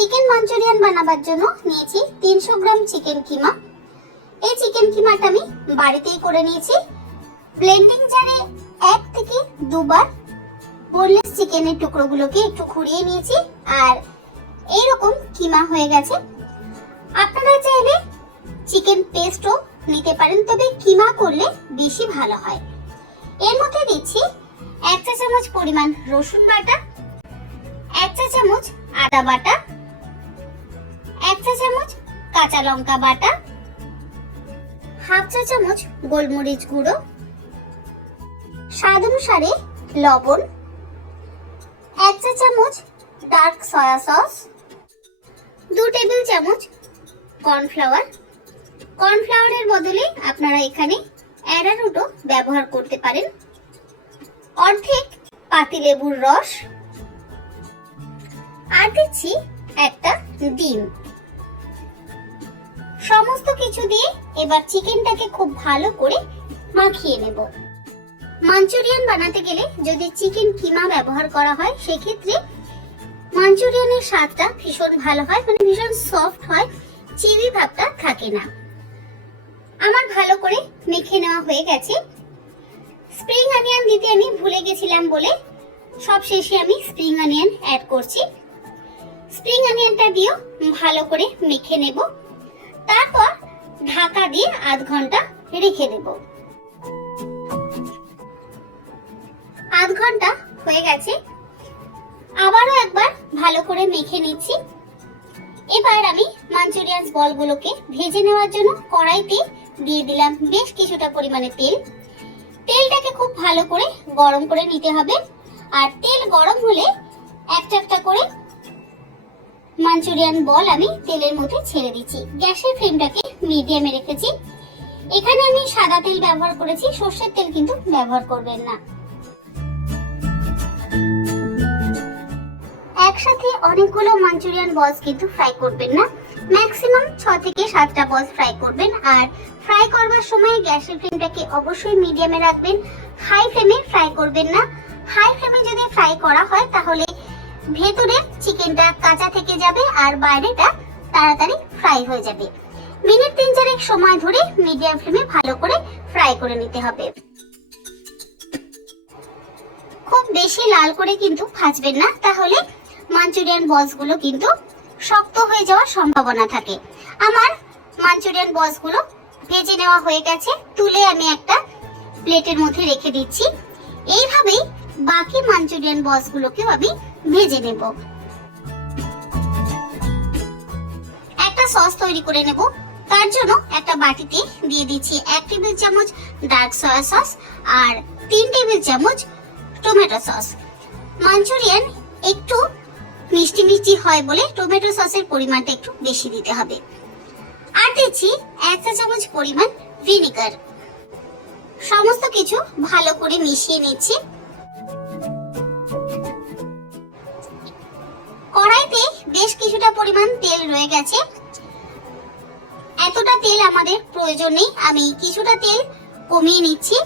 Chicken Manchurian বানাবার জন্য নিয়েছি 300 গ্রাম চিকেন কিমা। এই চিকেন কিমাটা আমি বাড়িতেই করে নিয়েছি। ব্লেন্ডিং জারে 1 থেকে 2 বার বোনলেস চিকেনের টুকরোগুলোকে একটু খুঁড়িয়ে নিয়েছি আর এইরকম কিমা হয়ে গেছে। আপনারা চাইলে চিকেন পেস্টও নিতে পারেন, তবে কিমা করলে বেশি ভালো হয়। এর মধ্যে দিচ্ছি 1 চা চামচ পরিমাণ রসুন বাটা, 1 চা চামচ আদা বাটা, 1 চা চামচ কাঁচা লঙ্কা বাটা, হাফ চা চামচ গোলমরিচ গুঁড়ো, স্বাদ অনুসারে লবণ, 1 চা চামচ ডার্ক সয়া সস, 2 টেবিল চামচ কর্নফ্লাওয়ার। কর্নফ্লাওয়ারের বদলে আপনারা এখানে অ্যারারুটও ব্যবহার করতে পারেন, অর্ধেক পাতিলেবুর রস, আর দিচ্ছি একটা ডিম। সমস্ত কিছু দিয়ে এবার চিকেনটাকে খুব ভালো করে মাখিয়ে নেব। মাঞ্চুরিয়ান বানাতে গেলে যদি চিকেন কিমা ব্যবহার করা হয় সেক্ষেত্রে মাঞ্চুরিয়ানের স্বাদটা ভীষণ ভালো হয়, মানে ভীষণ সফট হয়, চিলি ভাবটা থাকে না। আমার ভালো করে মেখে নেওয়া হয়ে গেছে। স্প্রিং অনিয়ন দিতে আমি ভুলে গেছিলাম বলে সব শেষে আমি স্প্রিং অনিয়ন অ্যাড করছি। স্প্রিং অনিয়নটা দিয়েও ভালো করে মেখে নেব, তারপর ঢাকা দিয়ে আধ ঘন্টা রেখে দেব। আধ ঘন্টা হয়ে গেছে, আবারও একবার ভালো করে মেখে নিচ্ছি। এবার আমি মাঞ্চুরিয়ান বলগুলোকে ভেজে নেওয়ার জন্য কড়াইতে দিয়ে দিলাম বেশ কিছুটা পরিমাণে তেল। তেলটাকে খুব ভালো করে গরম করে নিতে হবে, আর তেল গরম হলে একটা একটা করে মাঞ্চুরিয়ান বল আমি তেলের মধ্যে ছেড়ে দিচ্ছি। গ্যাসের ফ্লেমটাকে মিডিয়ামে রেখেছি। এখানে আমি সাদা তেল ব্যবহার করেছি, সরষের তেল কিন্তু ব্যবহার করবেন না। একসাথে অনেকগুলো মাঞ্চুরিয়ান বলস কিন্তু ফ্রাই করবেন না, ম্যাক্সিমাম 6 থেকে 7টা বলস ফ্রাই করবেন। আর ফ্রাই করবার সময় গ্যাসের ফ্লেমটাকে অবশ্যই মিডিয়ামে রাখবেন, হাই ফ্লেমে ফ্রাই করবেন না। হাই ফ্লেমে যদি ফ্রাই করা হয় তাহলে ভেতরে চিকেনটা কাঁচা থেকে যাবে আর বাইরেটা তাড়াতাড়ি ফ্রাই হয়ে যাবে। মিনিট 3-4 সময় ধরে মিডিয়াম ফ্লেমে ভালো করে ফ্রাই করে নিতে হবে। খুব বেশি লাল করে কিন্তু ভাজবেন না, তাহলে মাঞ্চুরিয়ান বলস গুলো কিন্তু শক্ত হয়ে যাওয়ার সম্ভাবনা থাকে। আমার মাঞ্চুরিয়ান বলস গুলো ভেজে নেওয়া হয়ে গেছে, তুলে আমি একটা প্লেটের মধ্যে রেখে দিচ্ছি। এইভাবেই বাকি মাঞ্চুরিয়ান বলস গুলোকেও আমি ভেজে নেব। একটা সস তৈরি করে নেব, তার জন্য একটা বাটিতে দিয়ে দিচ্ছি 1 টেবিল চামচ ডার্ক সয়া সস আর 3 টেবিল চামচ টমেটো সস। মাঞ্চুরিয়ান একটু মিষ্টি মিষ্টি হয় বলে টমেটো সসের পরিমাণটা একটু বেশি দিতে হবে। আর দিচ্ছি 1 চা চামচ পরিমাণ ভিনেগার। সমস্ত কিছু ভালো করে মিশিয়ে নিচ্ছি। কড়াইতে বেশ কিছুটা পরিমাণ তেল রয়ে গেছে, এতটা তেল আমাদের প্রয়োজন নেই, আমি কিছুটা তেল কমিয়ে নিচ্ছি।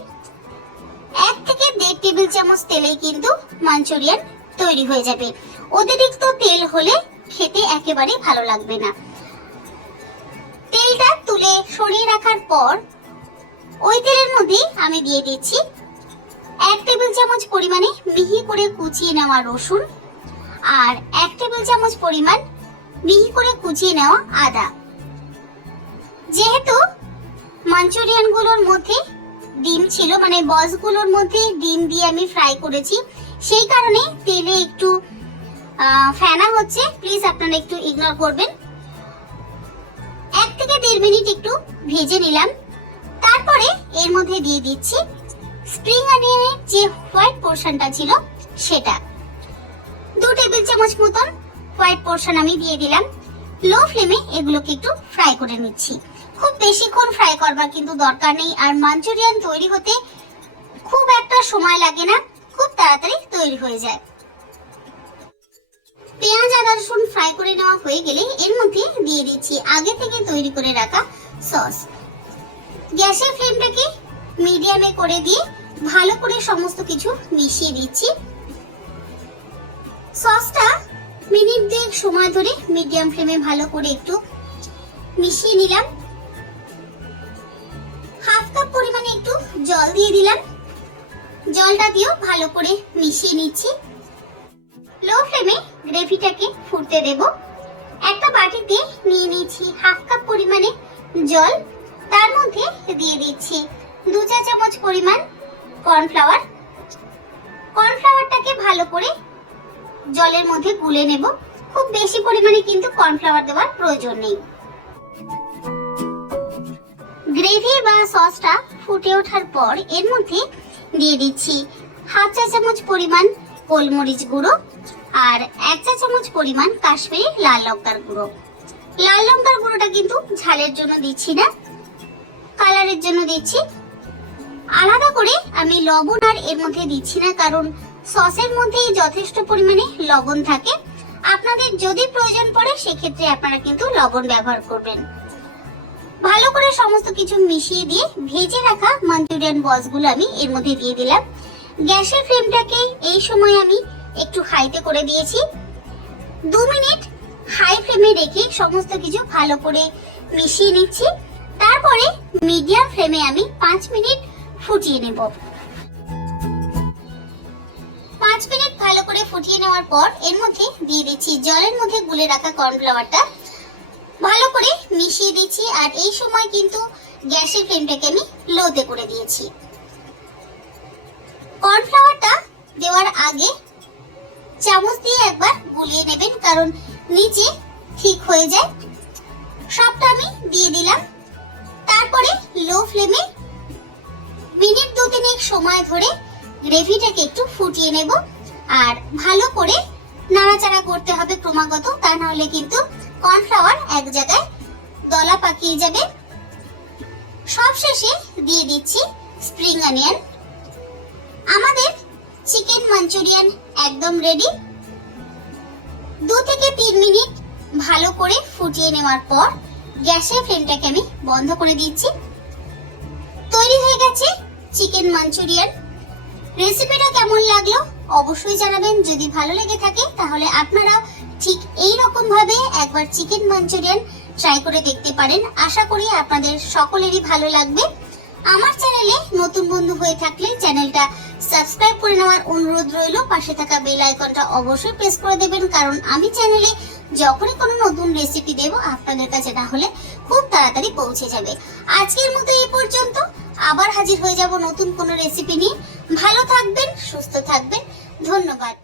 1 থেকে 1.5 টেবিল চামচ তেলেই কিন্তু মাঞ্চুরিয়ান তৈরি হয়ে যাবে। অতিরিক্ত তেল হলে খেতে একেবারে ভালো লাগবে না। তেলটা তুলে সরিয়ে রাখার পর ওই তেলের মধ্যে আমি দিয়ে দিচ্ছি 1 টেবিল চামচ পরিমাণে মিহি করে কুচিয়ে নেওয়া রসুন আর 1 টেবিল চামচ পরিমাণ মিহি করে কুচিয়ে নেওয়া আদা। যেহেতু মাঞ্চুরিয়ান গুলোর মধ্যে ডিম ছিল, মানে বলস গুলোর মধ্যে ডিম দিয়ে আমি ফ্রাই করেছি, সেই কারণে তেলে একটু ফেনা হচ্ছে, প্লিজ আপনারা একটু ইগনোর করবেন। 1 থেকে 1.5 মিনিট একটু ভেজে নিলাম, তারপরে এর মধ্যে দিয়ে দিচ্ছি স্প্রিং অনিয়নের যে হোয়াইট পোরশনটা ছিল সেটা। 2 টেবিল চামচ মতন হোয়াইট পোরশন আমি দিয়ে দিলাম। লো ফ্লেমে এগুলোকে একটু ফ্রাই করে নিচ্ছি। খুব বেশিক্ষণ ফ্রাই করবার কিন্তু দরকার নেই, আর মাঞ্চুরিয়ান তৈরি হতে খুব একটা সময় লাগে না, খুব তাড়াতাড়ি তৈরি হয়ে যায়। পেঁয়াজ আদা রসুন ফ্রাই করে নেওয়া হয়ে গেলে এর মধ্যে দিয়ে দিচ্ছি আগে থেকে তৈরি করে রাখা সস। গ্যাসের ফ্লেমটাকে মিডিয়ামে করে দিয়ে ভালো করে সমস্ত কিছু মিশিয়ে দিচ্ছি। সসটা মিনিট 2 সময় ধরে মিডিয়াম ফ্লেমে ভালো করে একটু মিশিয়ে নিলাম। হাফ কাপ পরিমাণে একটু জল দিয়ে দিলাম। জলটা দিয়েও ভালো করে মিশিয়ে নিচ্ছি। লো ফ্লেমে গ্রেভিটাকে ফুটতে দেব। একটা বাটিতে নিয়ে নিচ্ছি হাফ কাপ পরিমাণে জল, তার মধ্যে দিয়ে দিচ্ছি 2 চা চামচ পরিমাণ কর্নফ্লাওয়ার। কর্নফ্লাওয়ারটাকে ভালো করে জলের মধ্যে গুলে নেব। খুব বেশি পরিমাণে কিন্তু কর্নফ্লাওয়ার দেওয়ার প্রয়োজন নেই। গ্রেভি বা সসটা ফুটে ওঠার পর এর মধ্যে দিয়ে দিচ্ছি হাফ চা চামচ পরিমাণ গোলমরিচ গুঁড়ো আর 1 চা চামচ পরিমাণ কাশ্মীরি লাল লঙ্কার গুঁড়ো। লাল লঙ্কার গুঁড়োটা কিন্তু ঝালের জন্য দিচ্ছি না, কালারের জন্য দিচ্ছি। আলাদা করে আমি লবণ আর এর মধ্যে দিচ্ছি না, কারণ সসের মধ্যেই যথেষ্ট পরিমাণে লবণ থাকে। আপনাদের যদি প্রয়োজন পড়ে সেক্ষেত্রে আপনারা কিন্তু লবণ ব্যবহার করবেন। ভালো করে সমস্ত কিছু মিশিয়ে দিয়ে ভেজে রাখা মাঞ্চুরিয়ান বলসগুলো আমি এর মধ্যে দিয়ে দিলাম। গ্যাসের ফ্লেমটাকে এই সময় আমি একটু হাইতে করে দিয়েছি। 2 মিনিট হাই ফ্লেমে রেখে সমস্ত কিছু ভালো করে মিশিয়ে নিচ্ছি। তারপরে মিডিয়াম ফ্লেমে আমি 5 মিনিট ফুটিয়ে নেব। 5 মিনিট ভালো করে ফুটিয়ে নেওয়ার পর এর মধ্যে দিয়ে দিচ্ছি জলের মধ্যে গুলে রাখা কর্নফ্লাওয়ারটা। ভালো করে মিশিয়ে দিচ্ছি আর এই সময় কিন্তু গ্যাসের ফ্লেমটাকে আমি লোতে করে দিয়েছি। কর্নফ্লাওয়ারটা দেওয়ার আগে চামচ দিয়ে একবার গুলিয়ে নেবেন, কারণ নিচে ঠিক হয়ে যায়। সবটা আমি দিয়ে দিলাম। তারপরে লো ফ্লেমে মিনিট 2-3 সময় ধরে গ্রেভিটাকে একটু ফুটিয়ে নেব আর ভালো করে নাড়াচাড়া করতে হবে ক্রমাগত, তা না হলে কিন্তু কর্নফ্লাওয়ার এক জায়গায় দলা পাকিয়ে যাবে। সবশেষে দিয়ে দিচ্ছি স্প্রিং অনিয়ন। আমাদের চিকেন মাঞ্চুরিয়ান একদম রেডি। 2 থেকে 3 মিনিট ভালো করে ফুটিয়ে নেওয়ার পর গ্যাসের ফ্লেমটাকে আমি বন্ধ করে দিচ্ছি। তৈরি হয়ে গেছে চিকেন মাঞ্চুরিয়ান। রেসিপিটা কেমন লাগলো অবশ্যই জানাবেন। যদি ভালো লেগে থাকে তাহলে আপনারা ঠিক এই রকম ভাবে একবার চিকেন মাঞ্চুরিয়ান ট্রাই করে দেখতে পারেন। আশা করি আপনাদের সকলেরই ভালো লাগবে। আমার চ্যানেলে নতুন বন্ধু হয়ে থাকলে চ্যানেলটা সাবস্ক্রাইব করে নেওয়ার অনুরোধ রইল। পাশে থাকা বেল আইকনটা অবশ্যই প্রেস করে দেবেন, কারণ আমি চ্যানেলে যখনই কোনো নতুন রেসিপি দেব আপনাদের কাছে তাহলে খুব তাড়াতাড়ি পৌঁছে যাবে। আজকের মতো এই পর্যন্ত। আবার হাজির হয়ে যাব নতুন কোনো রেসিপি নিয়ে। ভালো থাকবেন, সুস্থ থাকবেন। ধন্যবাদ।